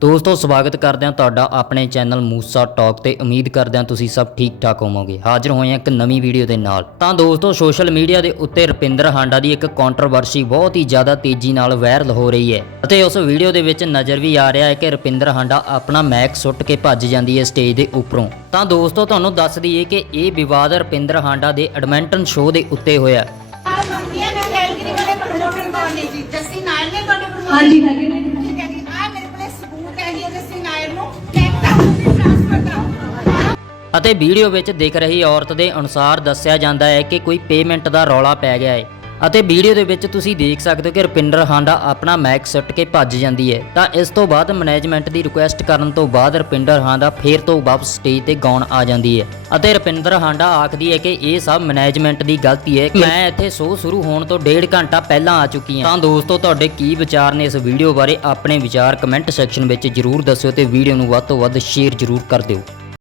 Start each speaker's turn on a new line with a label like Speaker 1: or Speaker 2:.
Speaker 1: ਦੋਸਤੋ ਸਵਾਗਤ ਕਰਦੇ ਹਾਂ ਤੁਹਾਡਾ ਆਪਣੇ ਚੈਨਲ ਮੂਸਾ ਟਾਕ ਤੇ ਉਮੀਦ ਕਰਦੇ ਹਾਂ ਤੁਸੀਂ ਸਭ ਠੀਕ ਠਾਕ ਹੋਵੋਗੇ। ਹਾਜ਼ਰ ਹੋਏ ਹਾਂ ਇੱਕ ਨਵੀਂ ਵੀਡੀਓ ਦੇ ਨਾਲ। ਤਾਂ ਦੋਸਤੋ ਸੋਸ਼ਲ ਮੀਡੀਆ ਦੇ ਉੱਤੇ ਰੁਪਿੰਦਰ ਹਾਂਡਾ ਦੀ ਇੱਕ ਕੰਟਰੋਵਰਸੀ ਬਹੁਤ ਹੀ ਜ਼ਿਆਦਾ ਤੇਜ਼ੀ ਨਾਲ ਵਾਇਰਲ ਹੋ ਰਹੀ ਹੈ ਅਤੇ ਉਸ ਵੀਡੀਓ ਦੇ ਵਿੱਚ ਨਜ਼ਰ ਵੀ ਆ ਰਿਹਾ ਹੈ ਕਿ ਰੁਪਿੰਦਰ ਹਾਂਡਾ ਆਪਣਾ ਮੈਕ ਸੁੱਟ ਕੇ ਭੱਜ ਜਾਂਦੀ ਹੈ ਸਟੇਜ ਦੇ ਉੱਪਰੋਂ। ਤਾਂ ਦੋਸਤੋ ਤੁਹਾਨੂੰ ਦੱਸ ਦਈਏ ਕਿ ਇਹ ਵਿਵਾਦ ਰੁਪਿੰਦਰ ਹਾਂਡਾ ਦੇ ਐਡਮਿੰਟਨ ਸ਼ੋਅ ਦੇ ਉੱਤੇ ਹੋਇਆ।
Speaker 2: ਆਹ ਮੰਗੀਆਂ
Speaker 1: ਅਤੇ ਵੀਡੀਓ ਵਿੱਚ ਦਿਖ ਰਹੀ ਔਰਤ ਦੇ ਅਨੁਸਾਰ ਦੱਸਿਆ ਜਾਂਦਾ ਹੈ ਕਿ ਕੋਈ ਪੇਮੈਂਟ ਦਾ ਰੌਲਾ ਪੈ ਗਿਆ ਹੈ। ਅਤੇ ਵੀਡੀਓ ਦੇ ਵਿੱਚ ਤੁਸੀਂ ਦੇਖ ਸਕਦੇ ਹੋ ਕਿ ਰੁਪਿੰਦਰ ਹਾਂਡਾ ਆਪਣਾ ਮੈਕ ਸੁੱਟ ਕੇ ਭੱਜ ਜਾਂਦੀ ਹੈ। ਤਾਂ ਇਸ ਤੋਂ ਬਾਅਦ ਮੈਨੇਜਮੈਂਟ ਦੀ ਰਿਕੁਐਸਟ ਕਰਨ ਤੋਂ ਬਾਅਦ ਰੁਪਿੰਦਰ ਹਾਂਡਾ ਫੇਰ ਤੋਂ ਵਾਪਸ ਸਟੇਜ ਤੇ ਗਾਉਣ ਆ ਜਾਂਦੀ ਹੈ। ਅਤੇ ਰੁਪਿੰਦਰ ਹਾਂਡਾ ਆਖਦੀ ਹੈ ਕਿ ਇਹ ਸਭ ਮੈਨੇਜਮੈਂਟ ਦੀ ਗਲਤੀ ਹੈ ਮੈਂ ਇੱਥੇ ਸ਼ੋਅ ਸ਼ੁਰੂ ਹੋਣ ਤੋਂ ਡੇਢ ਘੰਟਾ ਪਹਿਲਾਂ ਆ ਚੁੱਕੀ ਹਾਂ। ਤਾਂ ਦੋਸਤੋ, ਤੁਹਾਡੇ ਕੀ ਵਿਚਾਰ ਨੇ ਇਸ ਵੀਡੀਓ ਬਾਰੇ? ਆਪਣੇ ਵਿਚਾਰ ਕਮੈਂਟ ਸੈਕਸ਼ਨ ਵਿੱਚ ਜਰੂਰ ਦੱਸਿਓ ਤੇ ਵੀਡੀਓ ਨੂੰ ਵੱਧ ਤੋਂ ਵੱਧ ਸ਼ੇਅਰ ਜਰੂਰ ਕਰ ਦਿਓ।